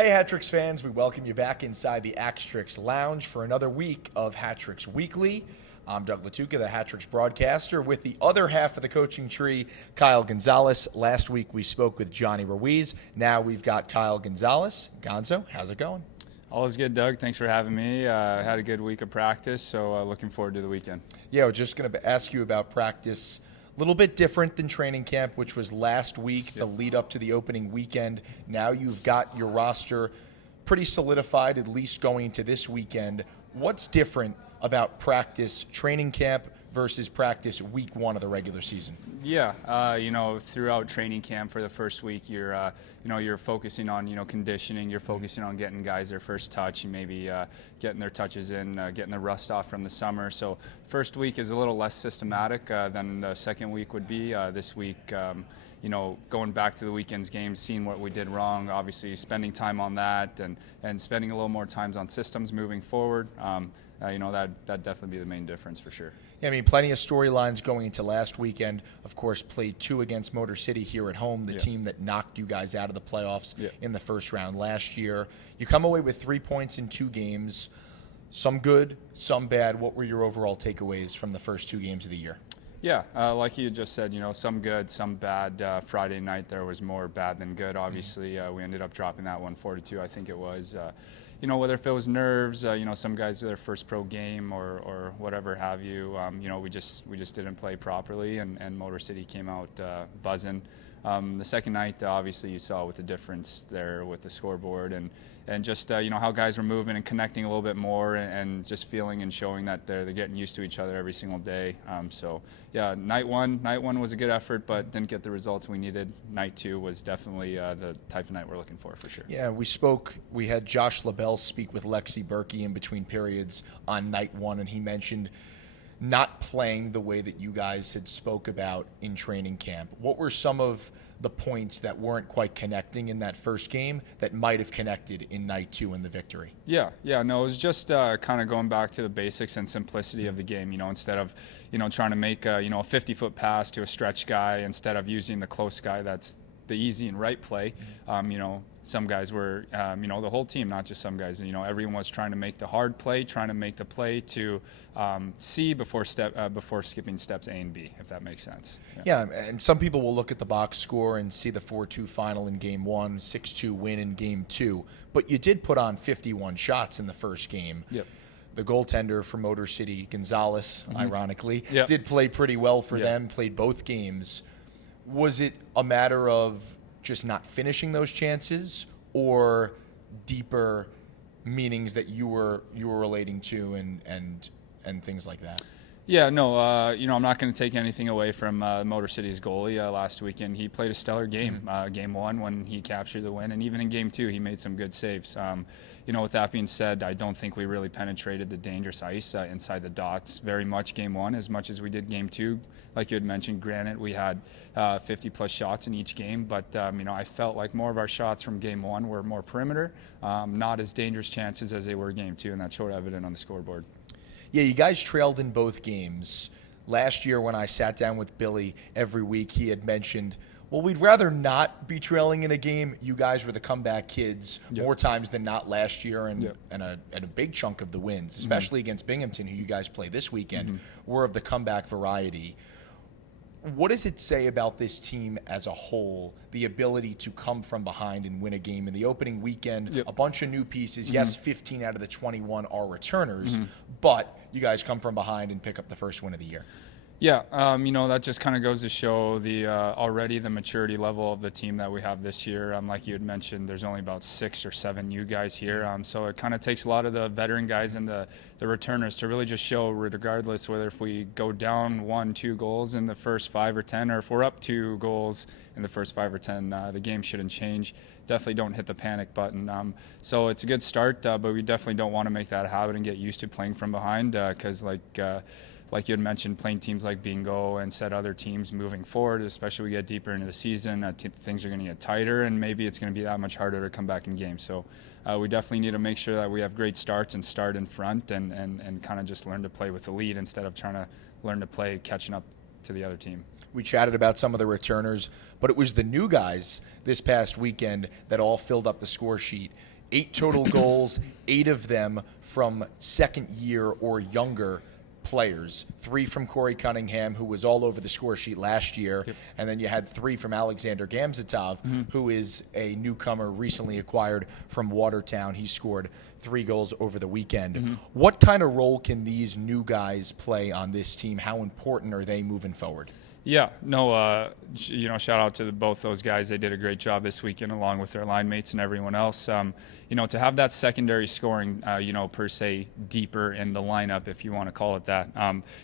Hey, Hat-Tricks fans, we welcome you back inside the Axe-Tricks Lounge for another week of Hat-Tricks Weekly. I'm Doug Latuca, the Hat-Tricks broadcaster, with the other half of the coaching tree, Kyle Gonzalez. Last week we spoke with Johnny Ruiz. Now we've got Kyle Gonzalez. Gonzo, how's it going? All is good, Doug. Thanks for having me. Had a good week of practice, so looking forward to the weekend. Yeah, I was just going to ask you about practice. A little bit different than training camp, which was last week, the lead up to the opening weekend. Now you've got your roster pretty solidified, at least going into this weekend. What's different about practice training camp versus practice week one of the regular season? Yeah, throughout training camp for the first week, you're focusing on, conditioning. You're focusing on getting guys their first touch and maybe getting their touches in, getting the rust off from the summer. So first week is a little less systematic than the second week would be. This week, going back to the weekend's games, seeing what we did wrong, obviously spending time on that and spending a little more time on systems moving forward. That'd definitely be the main difference for sure. Yeah, I mean, plenty of storylines going into last weekend. Of course, played 2 against Motor City here at home, the team that knocked you guys out of the playoffs in the first round last year. You come away with 3 points in 2 games, some good, some bad. What were your overall takeaways from the first 2 games of the year? Yeah, like you just said, some good, some bad. Friday night there was more bad than good. Obviously, we ended up dropping that 142, I think it was. Whether if it was nerves, some guys do their first pro game or whatever have you. We just didn't play properly, and Motor City came out buzzing. The second night, obviously, you saw with the difference there with the scoreboard and just how guys were moving and connecting a little bit more and just feeling and showing that they're getting used to each other every single day. Night one was a good effort, but didn't get the results we needed. Night 2 was definitely the type of night we're looking for sure. Yeah, we had Josh LaBelle speak with Lexi Berkey in between periods on night 1, and he mentioned not playing the way that you guys had spoke about in training camp. What were some of the points that weren't quite connecting in that first game that might have connected in night 2 in the victory? Yeah, it was just kind of going back to the basics and simplicity of the game. Instead of trying to make a 50-foot pass to a stretch guy, instead of using the close guy that's the easy and right play. Some guys were, the whole team, not just some guys. Everyone was trying to make the hard play, trying to make the play to C before skipping steps A and B, if that makes sense. Yeah, and some people will look at the box score and see the 4-2 final in Game 1, 6-2 win in Game 2. But you did put on 51 shots in the first game. Yep. The goaltender for Motor City, Gonzalez, ironically, Yep. did play pretty well for them, played both games. Was it a matter of just not finishing those chances, or deeper meanings that you were relating to and things like that? Yeah, no, I'm not going to take anything away from Motor City's goalie last weekend. He played a stellar game. Game 1 when he captured the win, and even in Game 2 he made some good saves. With that being said, I don't think we really penetrated the dangerous ice inside the dots very much Game 1 as much as we did Game 2. Like you had mentioned, granted, we had 50-plus shots in each game, but I felt like more of our shots from Game 1 were more perimeter, not as dangerous chances as they were Game 2, and that showed evident on the scoreboard. Yeah, you guys trailed in both games. Last year when I sat down with Billy every week, he had mentioned, well, we'd rather not be trailing in a game. You guys were the comeback kids more times than not last year, and a big chunk of the wins, especially against Binghamton, who you guys play this weekend, were of the comeback variety. What does it say about this team as a whole, the ability to come from behind and win a game? In the opening weekend, a bunch of new pieces. Yes, 15 out of the 21 are returners, but you guys come from behind and pick up the first win of the year. Yeah, that just kind of goes to show already the maturity level of the team that we have this year. Like you had mentioned, there's only about 6 or 7 new guys here. So it kind of takes a lot of the veteran guys and the returners to really just show, regardless whether if we go down 1-2 goals in the first 5 or 10, or if we're up 2 goals in the first 5 or 10, the game shouldn't change. Definitely don't hit the panic button. So it's a good start, but we definitely don't want to make that a habit and get used to playing from behind because like you had mentioned, playing teams like Bingo and set other teams moving forward, especially we get deeper into the season, things are going to get tighter, and maybe it's going to be that much harder to come back in games. So we definitely need to make sure that we have great starts and start in front and kind of just learn to play with the lead instead of trying to learn to play catching up to the other team. We chatted about some of the returners, but it was the new guys this past weekend that all filled up the score sheet. 8 total goals, 8 of them from second year or younger players. 3 from Corey Cunningham, who was all over the score sheet last year, and then you had 3 from Alexander Gamzatov, who is a newcomer recently acquired from Watertown. He scored 3 goals over the weekend. What kind of role can these new guys play on this team? How important are they moving forward? Yeah, no, shout out to both those guys. They did a great job this weekend, along with their line mates and everyone else. To have that secondary scoring, per se, deeper in the lineup, if you want to call it that,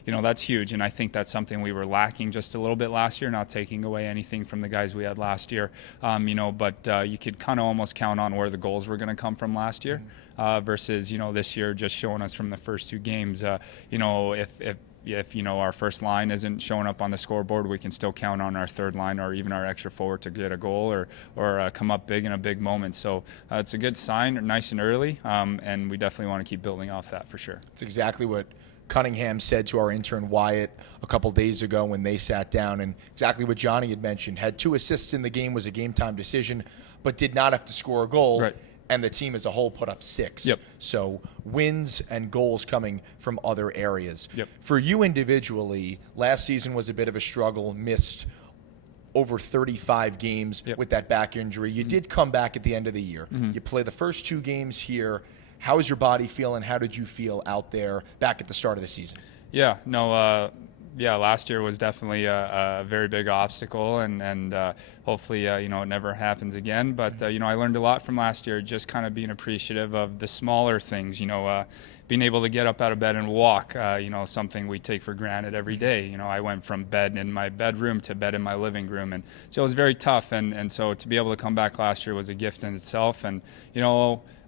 that's huge. And I think that's something we were lacking just a little bit last year, not taking away anything from the guys we had last year. But you could kind of almost count on where the goals were going to come from last year versus, this year just showing us from the first 2 games, if our first line isn't showing up on the scoreboard, we can still count on our third line or even our extra forward to get a goal or come up big in a big moment. So it's a good sign, nice and early, and we definitely want to keep building off that for sure. It's exactly what Cunningham said to our intern Wyatt a couple days ago when they sat down, and exactly what Johnny had mentioned. Had 2 assists in the game, was a game-time decision, but did not have to score a goal. Right. And the team as a whole put up 6. Yep. So wins and goals coming from other areas. Yep. For you individually, last season was a bit of a struggle, missed over 35 games with that back injury. You did come back at the end of the year. You play the first 2 games here. How is your body feeling? How did you feel out there back at the start of the season? Yeah, no, last year was definitely a very big obstacle, and hopefully, it never happens again. But, I learned a lot from last year, just kind of being appreciative of the smaller things, being able to get up out of bed and walk, something we take for granted every day. I went from bed in my bedroom to bed in my living room, and so it was very tough. And so to be able to come back last year was a gift in itself. And,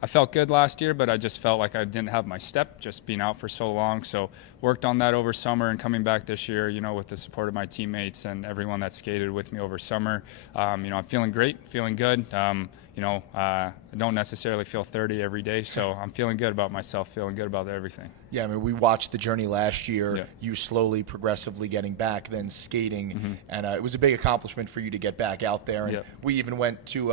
I felt good last year, but I just felt like I didn't have my step, just being out for so long. So worked on that over summer, and coming back this year, with the support of my teammates and everyone that skated with me over summer, I'm feeling great, feeling good. I don't necessarily feel 30 every day, so I'm feeling good about myself, feeling good about everything. Yeah, we watched the journey last year, you slowly, progressively getting back, then skating, and it was a big accomplishment for you to get back out there. And we even went to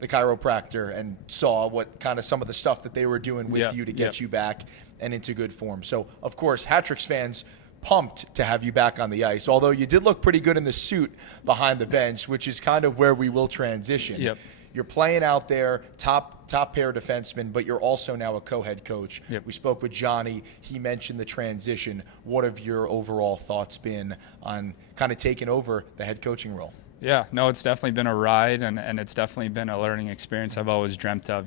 the chiropractor and saw what kind of some of the stuff that they were doing with you to get you back and into good form. So, of course, Hat-Tricks fans pumped to have you back on the ice, although you did look pretty good in the suit behind the bench, which is kind of where we will transition. Yep. You're playing out there, top pair defenseman, but you're also now a co-head coach. Yep. We spoke with Johnny. He mentioned the transition. What have your overall thoughts been on kind of taking over the head coaching role? Yeah, no, it's definitely been a ride, and it's definitely been a learning experience I've always dreamt of.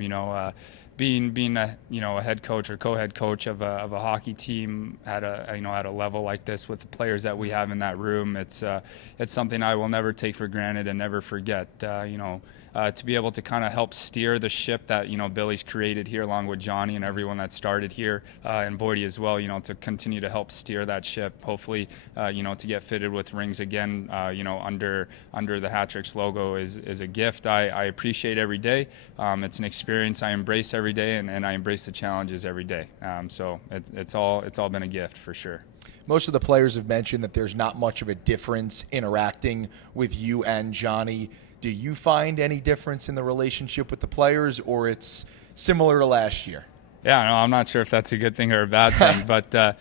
Being a head coach or co-head coach of a hockey team at a level like this with the players that we have in that room, it's something I will never take for granted and never forget. To be able to kind of help steer the ship that Billy's created here, along with Johnny and everyone that started here, and Voidy as well. To continue to help steer that ship. Hopefully, to get fitted with rings again, under the Hat-Tricks logo is a gift I appreciate every day. It's an experience I embrace every day, and I embrace the challenges every day. So it's all been a gift for sure. Most of the players have mentioned that there's not much of a difference interacting with you and Johnny. Do you find any difference in the relationship with the players, or it's similar to last year? Yeah, no, I'm not sure if that's a good thing or a bad thing, but that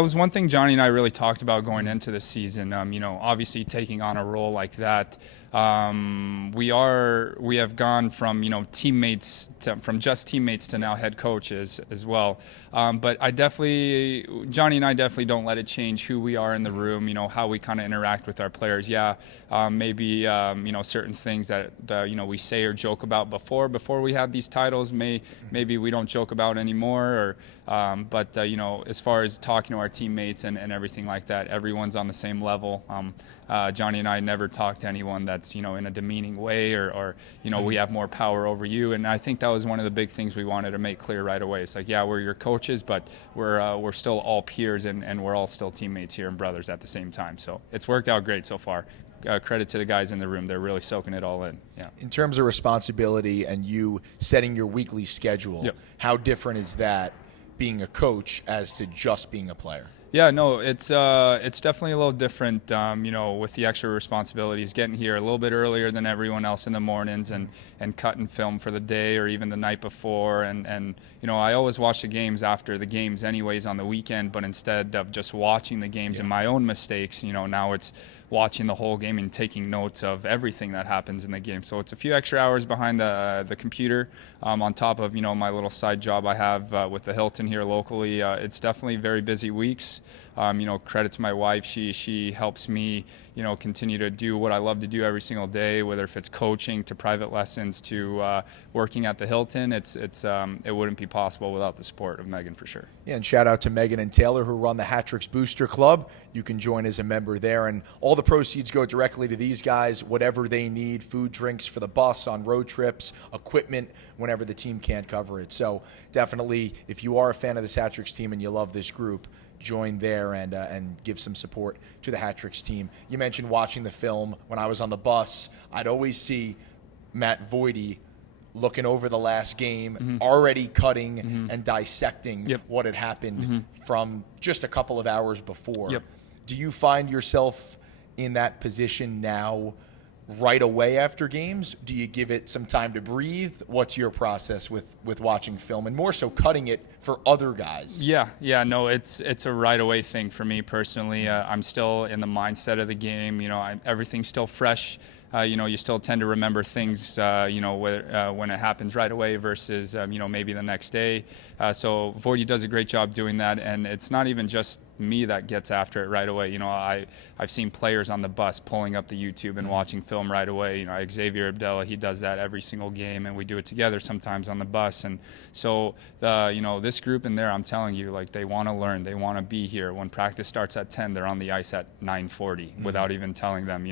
was one thing Johnny and I really talked about going into the season. Obviously taking on a role like that, we have gone from teammates from just teammates to now head coaches as well. But Johnny and I definitely don't let it change who we are in the room. How we kind of interact with our players. Yeah, maybe certain things that we say or joke about before we have these titles. Maybe we don't joke about anymore. But as far as talking to our teammates and everything like that, everyone's on the same level. Johnny and I never talk to anyone that's in a demeaning way or we have more power over you. And I think that was one of the big things we wanted to make clear right away. It's like, yeah, we're your coaches, but we're still all peers and we're all still teammates here and brothers at the same time. So it's worked out great so far. Credit to the guys in the room. They're really soaking it all in. Yeah. In terms of responsibility and you setting your weekly schedule, how different is that being a coach as to just being a player? Yeah, no, it's definitely a little different, with the extra responsibilities, getting here a little bit earlier than everyone else in the mornings and cutting film for the day or even the night before. And I always watch the games after the games anyways on the weekend, but instead of just watching the games and my own mistakes, now it's watching the whole game and taking notes of everything that happens in the game. So it's a few extra hours behind the computer on top of, my little side job I have with the Hilton here locally. It's definitely very busy weeks. Credit to my wife. She helps me, continue to do what I love to do every single day, whether if it's coaching to private lessons to working at the Hilton. It wouldn't be possible without the support of Megan for sure. Yeah, and shout out to Megan and Taylor who run the Hat-Tricks Booster Club. You can join as a member there, and all the proceeds go directly to these guys, whatever they need, food, drinks for the bus on road trips, equipment whenever the team can't cover it. So definitely, if you are a fan of this Hat-Tricks team and you love this group, join there and give some support to the Hat-Tricks team. You mentioned watching the film. When I was on the bus, I'd always see Matt Voidy looking over the last game, already cutting and dissecting what had happened from just a couple of hours before. Do you find yourself in that position now right away after games? Do you give it some time to breathe? What's your process with watching film and more so cutting it for other guys? Yeah, no, it's a right away thing for me personally. I'm still in the mindset of the game. Everything's still fresh. You still tend to remember things, when it happens right away versus, maybe the next day. So Voidy does a great job doing that, and it's not even just me that gets after it right away. I've seen players on the bus pulling up the YouTube and watching film right away. Xavier Abdella, he does that every single game, and we do it together sometimes on the bus. And so, this group in there, I'm telling you, like, they want to learn, they want to be here. When practice starts at 10, they're on the ice at 9:40 without even telling them,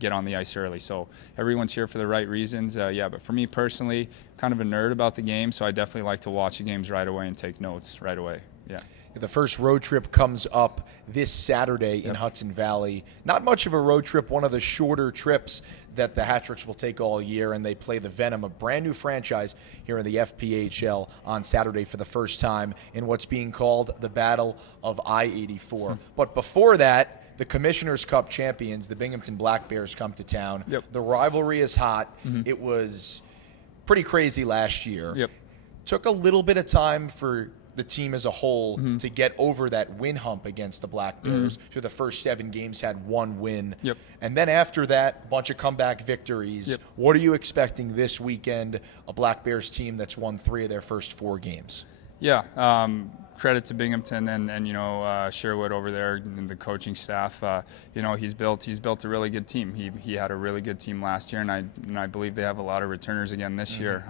get on the ice early. So everyone's here for the right reasons. But for me personally, kind of a nerd about the game, so I definitely like to watch the games right away and take notes right away. Yeah. The first road trip comes up this Saturday in Hudson Valley. Not much of a road trip, one of the shorter trips that the Hat-Tricks will take all year, and they play the Venom, a brand new franchise here in the FPHL on Saturday for the first time in what's being called the Battle of I-84. But before that, the Commissioner's Cup champions, the Binghamton Black Bears, come to town. The rivalry is hot. It was pretty crazy last year. Took a little bit of time for the team as a whole to get over that win hump against the Black Bears. So the first 7 games had 1 win. And then after that, a bunch of comeback victories. What are you expecting this weekend, a Black Bears team that's won 3 of their first 4 games? Credit to Binghamton and Sherwood over there and the coaching staff. He's built a really good team. He had a really good team last year, and I believe they have a lot of returners again this year.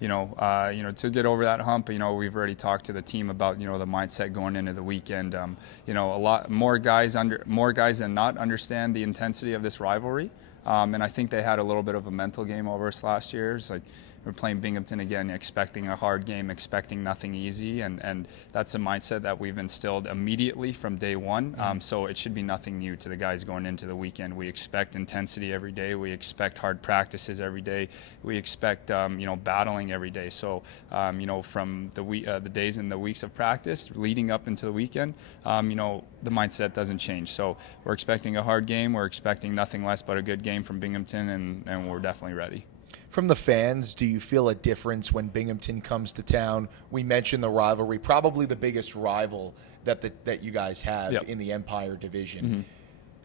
To get over that hump, we've already talked to the team about the mindset going into the weekend. A lot more guys than not understand the intensity of this rivalry, and I think they had a little bit of a mental game over us last year. It's like, we're playing Binghamton again, expecting a hard game, expecting nothing easy, and that's a mindset that we've instilled immediately from day one. So it should be nothing new to the guys going into the weekend. We expect intensity every day. We expect hard practices every day. We expect battling every day. So from the days and the weeks of practice leading up into the weekend, the mindset doesn't change. So we're expecting a hard game. We're expecting nothing less but a good game from Binghamton, and we're definitely ready. From the fans, do you feel a difference when Binghamton comes to town? We mentioned the rivalry, probably the biggest rival that you guys have in the Empire Division.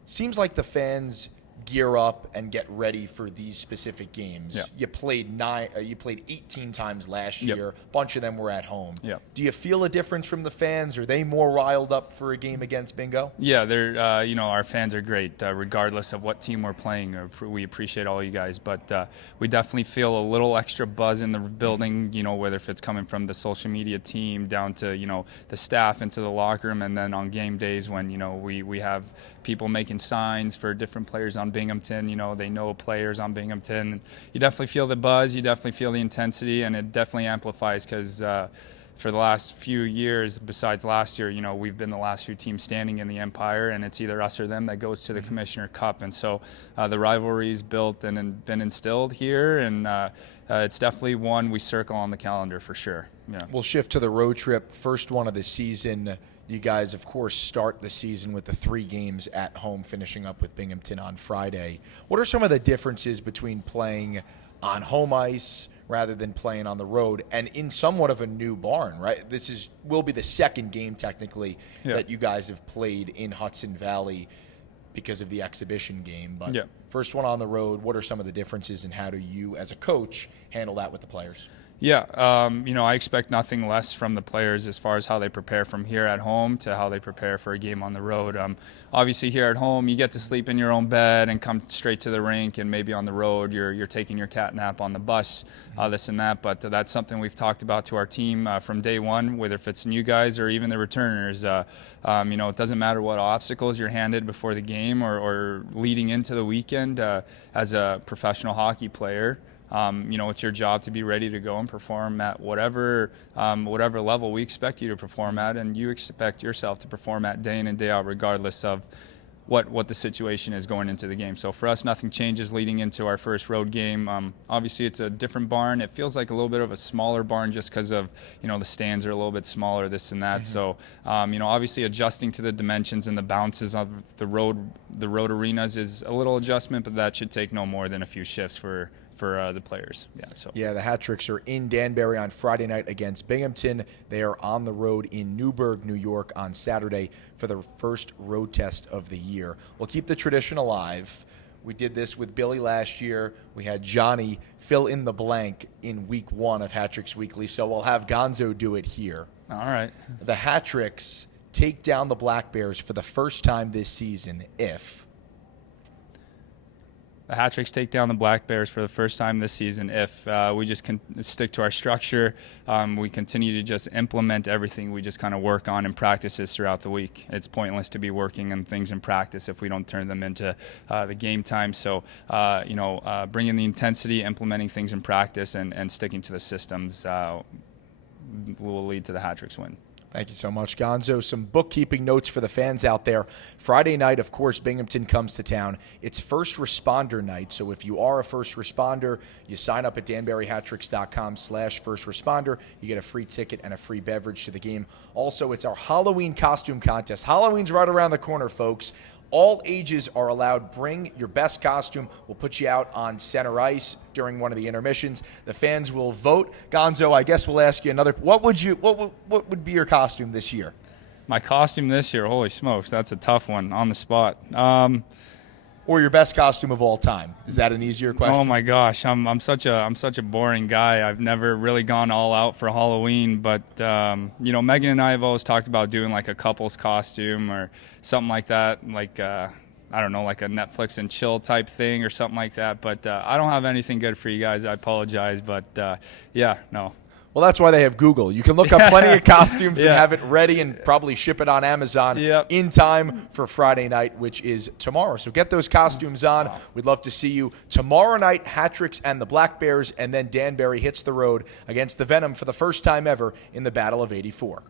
Seems like the fans gear up and get ready for these specific games. You played 18 times last year. A bunch of them were at home. Do you feel a difference from the fans? Are they more riled up for a game against Bingo? Yeah, they're our fans are great, regardless of what team we're playing. We appreciate all you guys, but we definitely feel a little extra buzz in the building. Whether if it's coming from the social media team down to the staff into the locker room, and then on game days when we have people making signs for different players on Binghamton. They know players on Binghamton. You definitely feel the buzz. You definitely feel the intensity, and it definitely amplifies because for the last few years, besides last year, we've been the last few teams standing in the Empire, and it's either us or them that goes to the Commissioner Cup. And so the rivalry's built and been instilled here, and it's definitely one we circle on the calendar for sure. We'll shift to the road trip, first one of the season. You guys, of course, start the season with the 3 games at home, finishing up with Binghamton on Friday. What are some of the differences between playing on home ice rather than playing on the road and in somewhat of a new barn, right? Will be the second game technically that you guys have played in Hudson Valley because of the exhibition game. But first one on the road, what are some of the differences and how do you as a coach handle that with the players? Yeah, I expect nothing less from the players as far as how they prepare from here at home to how they prepare for a game on the road. Obviously, here at home, you get to sleep in your own bed and come straight to the rink, and maybe on the road, you're taking your cat nap on the bus, this and that. But that's something we've talked about to our team from day one, whether if it's new guys or even the returners. It doesn't matter what obstacles you're handed before the game or leading into the weekend as a professional hockey player. It's your job to be ready to go and perform at whatever level we expect you to perform at, and you expect yourself to perform at day in and day out, regardless of what the situation is going into the game. So for us, nothing changes leading into our first road game. Obviously, it's a different barn. It feels like a little bit of a smaller barn just because of the stands are a little bit smaller, this and that. So obviously adjusting to the dimensions and the bounces of the road arenas is a little adjustment, but that should take no more than a few shifts for the players. The Hat Tricks are in Danbury on Friday night against Binghamton. They are on the road in Newburgh, New York on Saturday for the first road test of the year. We'll keep the tradition alive. We did this with Billy last year. We had Johnny fill in the blank in week 1 of Hat Tricks Weekly, so we'll have Gonzo do it here. All right. The Hat Tricks take down the Black Bears for the first time this season if the Hat Tricks take down the Black Bears for the first time this season if we just stick to our structure. We continue to just implement everything we just kind of work on in practices throughout the week. It's pointless to be working on things in practice if we don't turn them into the game time. So, bringing the intensity, implementing things in practice, and sticking to the systems will lead to the Hat Tricks win. Thank you so much, Gonzo. Some bookkeeping notes for the fans out there. Friday night, of course, Binghamton comes to town. It's first responder night, so if you are a first responder, you sign up at danburyhattricks.com/first responder. You get a free ticket and a free beverage to the game. Also, it's our Halloween costume contest. Halloween's right around the corner, folks. All ages are allowed. Bring your best costume. We'll put you out on center ice during one of the intermissions. The fans will vote. Gonzo, I guess we'll ask you another. What would be your costume this year? My costume this year, holy smokes, that's a tough one on the spot. Or your best costume of all time? Is that an easier question? Oh my gosh, I'm such a boring guy. I've never really gone all out for Halloween, but Megan and I have always talked about doing like a couple's costume or something like that, like I don't know, like a Netflix and chill type thing or something like that. But I don't have anything good for you guys. I apologize, but no. Well, that's why they have Google. You can look up plenty of costumes and have it ready and probably ship it on Amazon in time for Friday night, which is tomorrow. So get those costumes on. We'd love to see you tomorrow night, Hat Tricks and the Black Bears, and then Danbury hits the road against the Venom for the first time ever in the Battle of '84.